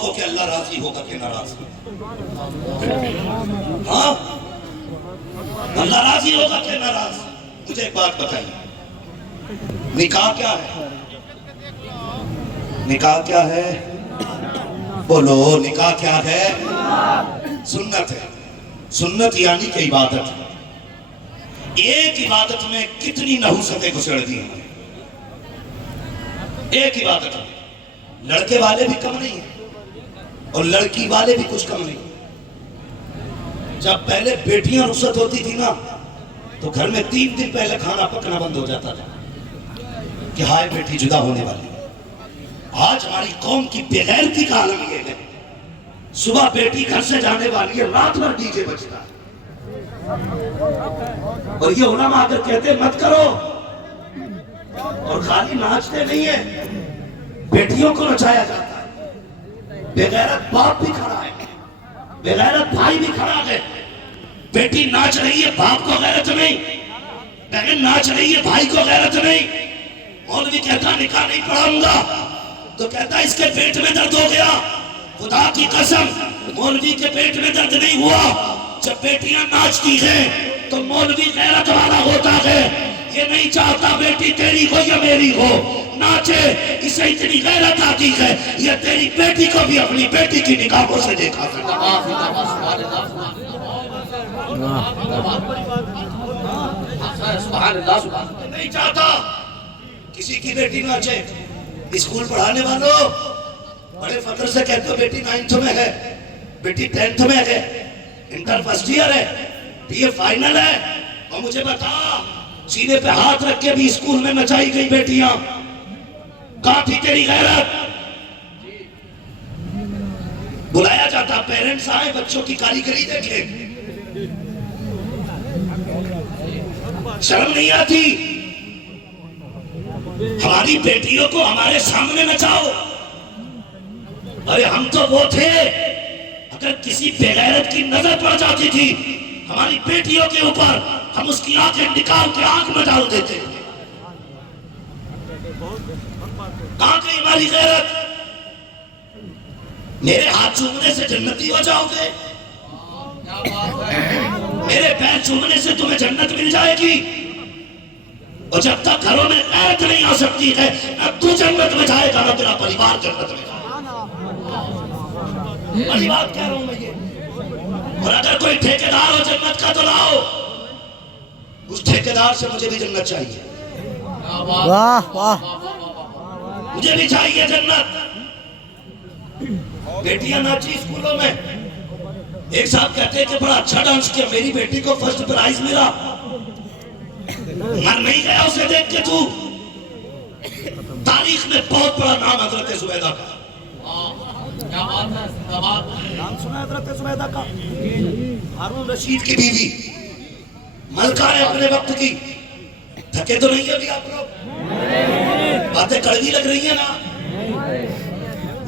को कि अल्लाह राजी होगा कि नाराज? हाँ, अल्लाह राजी होगा कि नाराज? मुझे एक बात बताइए, निकाह क्या है? निकाह क्या है? बोलो, निकाह क्या है? सुन्नत है। सुन्नत यानी कि इबादत है। एक इबादत में कितनी नहुसतें घुसड़ दी हमें। एक इबादत में लड़के वाले भी कम नहीं है और लड़की वाले भी कुछ कम नहीं। जब पहले बेटियां रुखसत होती थी ना, तो घर में 3 दिन पहले खाना पकना बंद हो जाता था कि हाय बेटी जुदा होने वाली। आज हमारी कौम की बेगैरती का आलम यह है, सुबह बेटी घर से जाने वाली है, रात भर डीजे बजता है। और ये उलमा अगर कहते मत करो, और खाली नाचते नहीं है, बेटियों को नचाया जाता है। बेगैरत बाप भी खड़ा है, बेगैरत भाई भी खड़ा है। बेटी नाच रही है, बाप को गैरत नहीं। बहन नाच रही है, भाई को गैरत नहीं। मौलवी कहता निकाह नहीं पढ़ाऊंगा, तो कहता इसके पेट में दर्द हो गया। खुदा की कसम, मौलवी के पेट में दर्द नहीं हुआ। जब बेटियां नाचती हैं तो मौलवी गैरत वाला होता है। ये नहीं चाहता बेटी तेरी हो या मेरी हो, नाचे, इसे इतनी गैरत आती है, ये तेरी बेटी को भी अपनी बेटी की निगाहों से देखा नहीं चाहता किसी की बेटी नाचे। स्कूल पढ़ाने वालों बड़े फख्र से कहते हो बेटी 9th में है, बेटी 10th में है, इंटर फर्स्ट ईयर है, बीए फाइनल है। और मुझे बता, सीने पे हाथ रख के भी स्कूल में नचाई गई बेटियां, कहां थी तेरी गैरत? बुलाया जाता, पेरेंट्स आए, बच्चों की कारीगरी देखे, शर्म नहीं आती? हमारी बेटियों को हमारे सामने नचाओ। अरे हम तो वो थे, अगर किसी बेगैरत की नजर पड़ जाती थी हमारी बेटियों के ऊपर, हम उसकी आंखें निकाल के आंख में डाल देते। कहां गई हमारी गैरत? मेरे हाथ चूमने से जन्नती हो जाओगे? मेरे पैर चूमने से तुम्हें जन्नत मिल जाएगी? और जब तक घरों में गैरत नहीं आ सकती है, न तू जन्नत में जाएगा न तेरा परिवार जन्नत में जाएगा। बड़ी बात कह रहा हूं मैं ये। और अगर कोई ठेकेदार हो जन्नत का तो लाओ, उस ठेकेदार से मुझे भी जन्नत चाहिए। वाह वाह, मुझे भी चाहिए जन्नत। बेटियां नाची स्कूलों में, एक साहब कहते हैं कि बड़ा अच्छा डांस किया, मेरी बेटी को फर्स्ट प्राइज मिला। मर नहीं गया उसे देख के तू? तारीख में बहुत बड़ा नाम हजरत जुबैदा का। नाम सुना हजरत जुबैदा का? हारून रशीद की बीवी, मलका है अपने वक्त की। थके तो नहीं अभी आप लोग? बातें कड़वी लग रही है ना?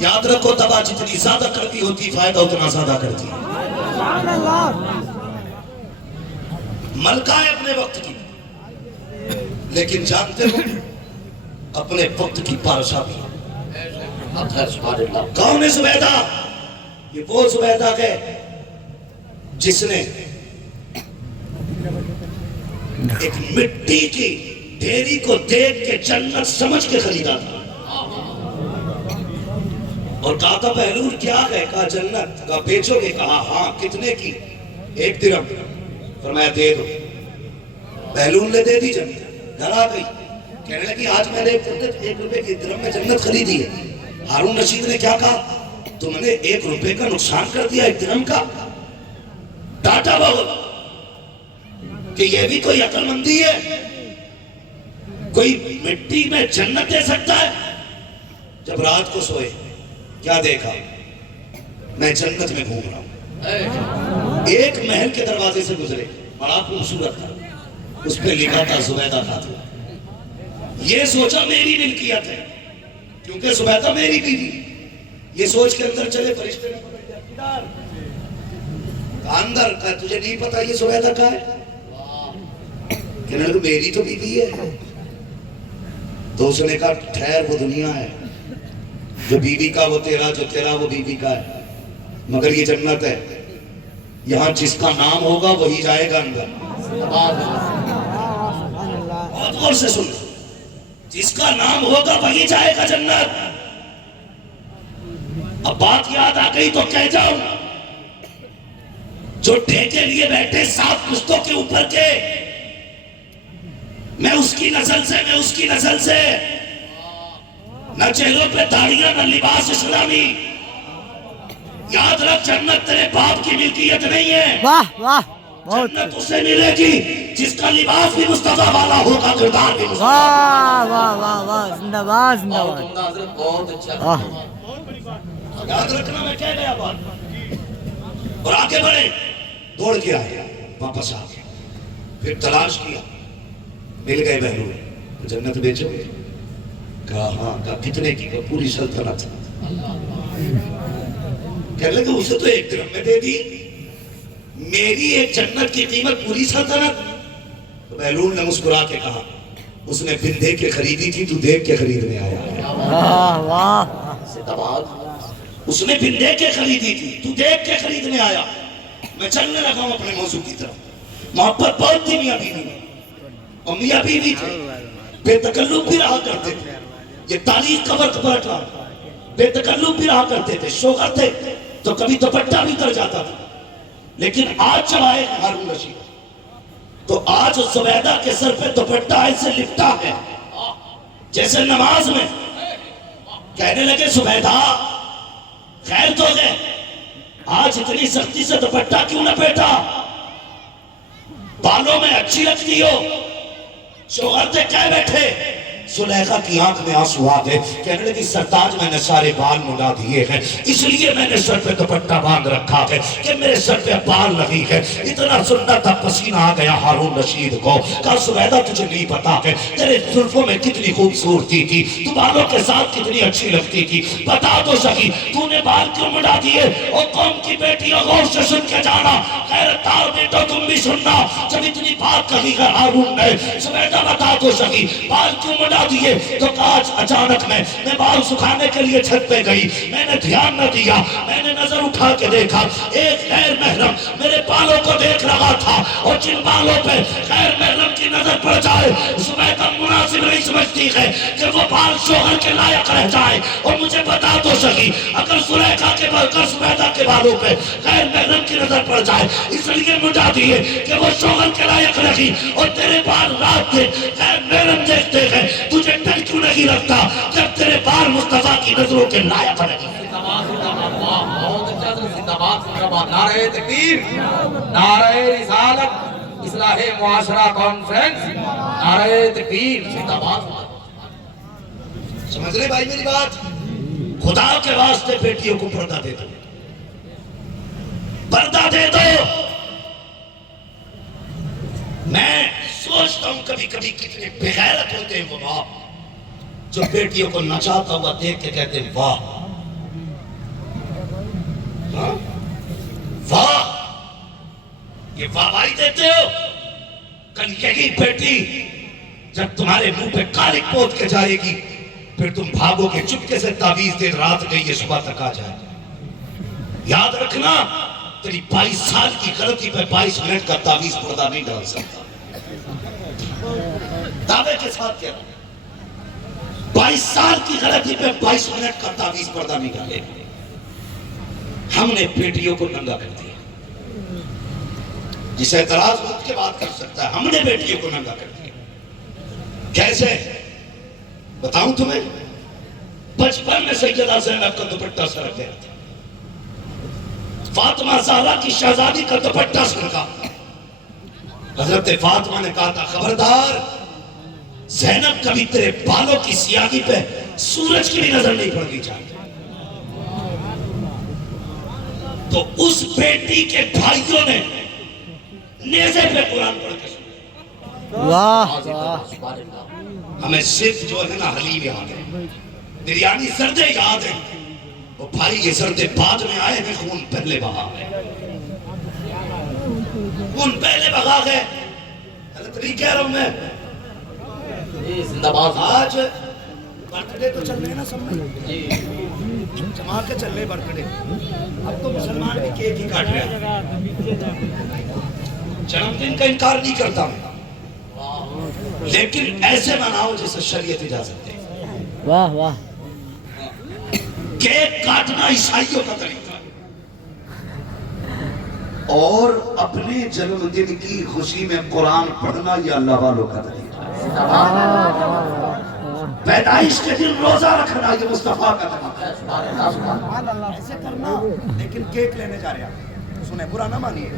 याद रखो, तबा जितनी ज्यादा कड़वी होती फायदा उतना ज्यादा करती है। मलका है अपने वक्त की, लेकिन जानते हो अपने वक्त की पारसा भी। कौन है जुबैदा? ये वो जुबैदा है जिसने एक मिट्टी की ढेरी को देख के जन्नत समझ के खरीदा था और कहा था बहलूल क्या है? कहा जन्नत। कहा बेचोगे? कहा हाँ। कितने की? 1 दिरहम। फरमाया दे दो। बहलूल ने दे दी जन्नत। घर आ गई, कहने लगी आज मैंने 1 रुपए की दिरहम में जन्नत खरीदी है। हारून रशीद ने क्या कहा? तुमने 1 रुपए का नुकसान कर दिया 1 दिरहम का। डाटा बहुत कि ये भी कोई अक्लमंदी है, कोई मिट्टी में जन्नत दे सकता है। जब रात को सोए क्या देखा? मैं जन्नत में घूम रहा हूं। एक महल के दरवाजे से गुजरे, बड़ा खूबसूरत था, उस पर लिखा था जुबैदा खातून। ये सोचा मेरी मिल्कियत है क्योंकि जुबैदा मेरी बीवी। ये सोच के अंदर चले, फरिश्ते ने अंदर का तुझे नहीं पता ये जुबैदा का है? कहने लगे मेरी तो बीवी है। तो उसने कहा ठहर, वो दुनिया है, जो बीवी का वो तेरा, जो तेरा वो बीवी का है। मगर ये जन्नत है, यहाँ जिसका नाम होगा वही जाएगा अंदर। बहुत गौर से सुन, जिसका नाम होगा वही जाएगा जन्नत। अब बात याद आ गई तो कह जाऊं, जो ठेके लिए बैठे 7 पुश्तों के ऊपर के, मैं उसकी नस्ल से, मैं उसकी नस्ल से, न चेहरों पे दाढ़ियां न लिबास इस्लामी। याद रख, जन्नत तेरे बाप की मिल्कियत नहीं है। वाह वाह, बहुत जन्नत उसे मिलेगी जिसका लिबास भी मुस्तफा वाला होगा, किरदार भी मुस्तफा। वाह वाह वाह वाह, जिंदाबाद जिंदाबाद। बहुत अच्छा। वाह, याद रखना, मैं कह गया बात। और आगे बढ़े, दौड़ के आए, वापस आ गए, फिर तलाश किया, मिल गए बहनों। जन्नत बेचोगे? कहा हाँ। कहा कितने की? पूरी सल्तनत। कहने लगे उसे तो 1 दिरहम में दे दी, मेरी एक जन्नत की कीमत पूरी सल्तनत। तो बहलून ने मुस्कुरा के कहा, उसने बिन देख के खरीदी थी, तू देख के खरीदने आया। वाह वाह, उसने बिन देख के खरीदी थी, तू देख के खरीदने आया। मैं चलने लगा हूं अपने मौजू की तरफ। मोहब्बत बहुत थी मियां बीवी में, और मियां बीवी थे बेतकल्लुफ भी रहा करते थे। ये तारीख का वक्त पलटा, बेतकल्लुफ भी रहा करते थे, शोहर थे तो कभी दुपट्टा भी उतर जाता था। लेकिन आज जब आए हारून रशीद, तो आज जुबैदा के सर पे दुपट्टा ऐसे लिपटा है जैसे नमाज में। कहने लगे जुबैदा खैर तो है, आज इतनी सख्ती से दुपट्टा क्यों लपेटा? बालों में अच्छी लगती हो। शोहर से कह बैठे, सुलेखा की आंख में आंसू आ गए। कहने लगी सरताज मैंने सारे बाल मुड़ा दिए हैं, इसलिए मैंने सर पे दुपट्टा बांध रखा है कि मेरे सर पे बाल नहीं है। इतना सुंदर था, पसीना आ गया हारून रशीद को। कहा सुबैदा तुझे नहीं पता है तेरे जुल्फों में कितनी खूबसूरती थी, तू बालों के साथ कितनी अच्छी लगती थी। बता तो सही तूने बाल क्यों मुड़ा दिए? और कौम की बेटियों गौर से सुन के जाना, गैरतार बेटो तुम भी सुनना। जब इतनी बात कही है हारून ने, सुबैदा बता तो सही बाल क्यों मुड़ा दिए? तो आज अचानक मैं बाल सुखाने के लिए छत पे गई, मैंने ध्यान न दिया, मैंने नजर उठा के देखा, एक गैर महरम मेरे बालों को देख रहा था। और जिन बालों पे गैर महरम की नजर पड़ जाए, सुबैदा मुनासिब नहीं समझती है कि वो बाल शोहर के लायक रह जाए। और मुझे बता तो सही, अगर सुलेखा के बलकर सुबैदा के बालों पे गैर महरम की नजर पड़ जाए, इसलिए मुझा दिए कि वो शोहर के लायक रही। और तेरे बाल रात दिन गैर महरम देखते हैं, तुझे डर क्यों नहीं लगता जब तेरे बाल मुस्तफा की नजरों के लायक नहीं? बहुत अच्छा। जिंदाबाद जिंदाबाद, नारे तकबीर, नारे रिसालत, इस्लाहे मुआशरा कॉन्फ्रेंस, नारे तकबीर, जिंदाबाद। समझ रहे भाई मेरी बात? खुदा के वास्ते बेटियों को पर्दा दे दो, पर्दा दे दो। मैं सोचता हूं कभी कभी कितने बेगैरत होते हैं वो बाप जो बेटियों को नचाता हुआ देख के कहते हैं वाह हाँ? वाह, ये वाहवाही देते हो। कल यही बेटी जब तुम्हारे मुंह पे कालिक पोत के जाएगी, फिर तुम भागोगे चुपके से, तावीज दे रात गई ये सुबह तक आ जाए। याद रखना, तेरी 22 साल की गलती पे 22 मिनट का तावीज पर्दा नहीं डाल सकता। दावे के साथ कह रहा हूं, 22 साल की गलती पे 22 मिनट का तावीज पर्दा नहीं डालेगा। हमने बेटियों को नंगा कर दिया। जिसे एतराज उठ के बात कर सकता है, हमने बेटियों को नंगा कर दिया। कैसे बताऊं तुम्हें? बचपन में सैयदा ज़ैनब का दुपट्टा सरक गया था, फातिमा ज़हरा की शहजादी का दुपट्टा सरका। हजरत फातिमा ने कहा था खबरदार ज़ैनब, कभी तेरे बालों की सियाही पे सूरज की भी नजर नहीं पड़नी चाहिए। तो उस बेटी के भाइयों ने नेज़े पे कुरान पढ़ के सुना। वाह वाह, हमें सिर्फ जो है ना हलीम याद है, बिरयानी सर्दे याद है। वो भाई ये सर्दे बाद में आए हैं, खून पहले बहा है, खून पहले बहा गए। गलत नहीं कह रहा हूं मैं। जिंदाबाद। आज बर्थडे तो चल रहे ना सब में, जमा के चल रहे बर्थडे। अब तो मुसलमान भी केक ही काट रहे हैं। जन्मदिन का इनकार नहीं करता हूं, लेकिन ऐसे मनाओ जैसे शरीयत इजाजत दे। वाह वाह केक काटना ईसाइयों का तरीका है, और अपने जन्मदिन की खुशी में कुरान पढ़ना ये अल्लाह वालों का तरीका है। पैदाइश के दिन रोजा रखना ये मुस्तफा का तरीका है। ऐसे करना, लेकिन केक लेने जा रहे हैं, सुने बुरा ना मानिए,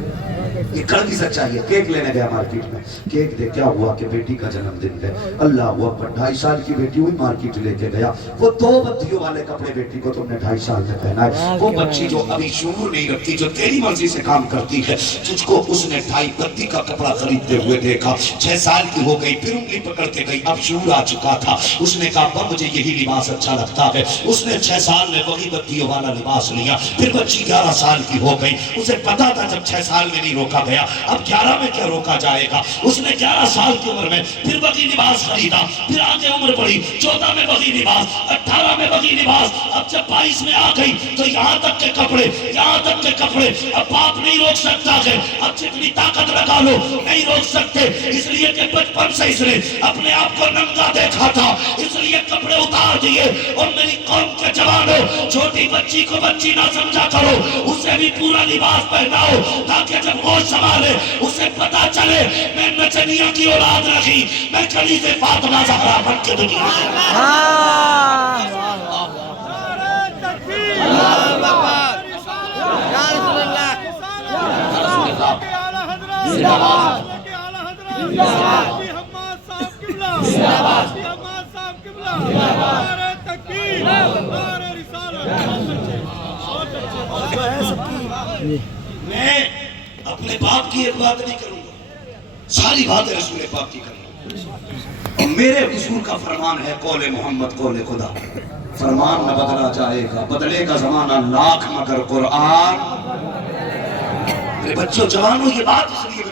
ये कड़वी सच्चाई है। केक लेने गया मार्केट में, केक दे क्या हुआ कि बेटी का जन्मदिन है, अल्लाह हुआ, 2.5 साल की बेटी हुई, मार्केट लेके गया, वो 2 बत्तियों वाले कपड़े बेटी को तुमने 2.5 साल में पहना है। वो बच्ची जो अभी शूर नहीं रखती, जो तेरी मर्जी से काम करती है, तुझको उसने 2.5 बत्ती का कपड़ा खरीदते हुए देखा। 6 साल की हो गई, फिर उंगली पकड़ते गई, अब शूर आ चुका था। उसने कहा अब मुझे यही लिबास अच्छा लगता है। उसने 6 साल में वही बत्तियों वाला लिबास लिया। फिर बच्ची 11 साल की हो गई, उसे पता था जब 6 साल में नहीं रोका गया, अब 11 में क्या रोका जाएगा। उसने 11 साल की उम्र में फिर वही लिबास खरीदा, फिर आगे उम्र बढ़ी, 14 में वही लिबास, 18 में वही लिबास, अब जब 22 में आ गई तो यहाँ तक के कपड़े, यहाँ तक के कपड़े। अब बाप नहीं रोक सकता है, अब जितनी ताकत लगा लो नहीं रोक सकते, इसलिए कि बचपन से इसने अपने आप को नंगा देखा था, इसलिए कपड़े उतार दिए। और मेरी कौम के जवानों, छोटी बच्ची को बच्ची ना समझा करो, उसे भी पूरा लिबास पहनाओ, ताकि जब वो संभाले उसे पता चले मैं नचनिया की औलाद रखी, मैं कली से फातिमा ज़हरा बन के दुनिया मैं अपने बाप की एक बात नहीं करूंगा, सारी बातें रसूल पाक की करूंगा। और मेरे हुजूर का फरमान है कौले मोहम्मद कौले खुदा, फरमान न बदला जाएगा, बदलेगा जमाना लाख मगर कुरान। मेरे बच्चों जवानों, ये बात इसलिए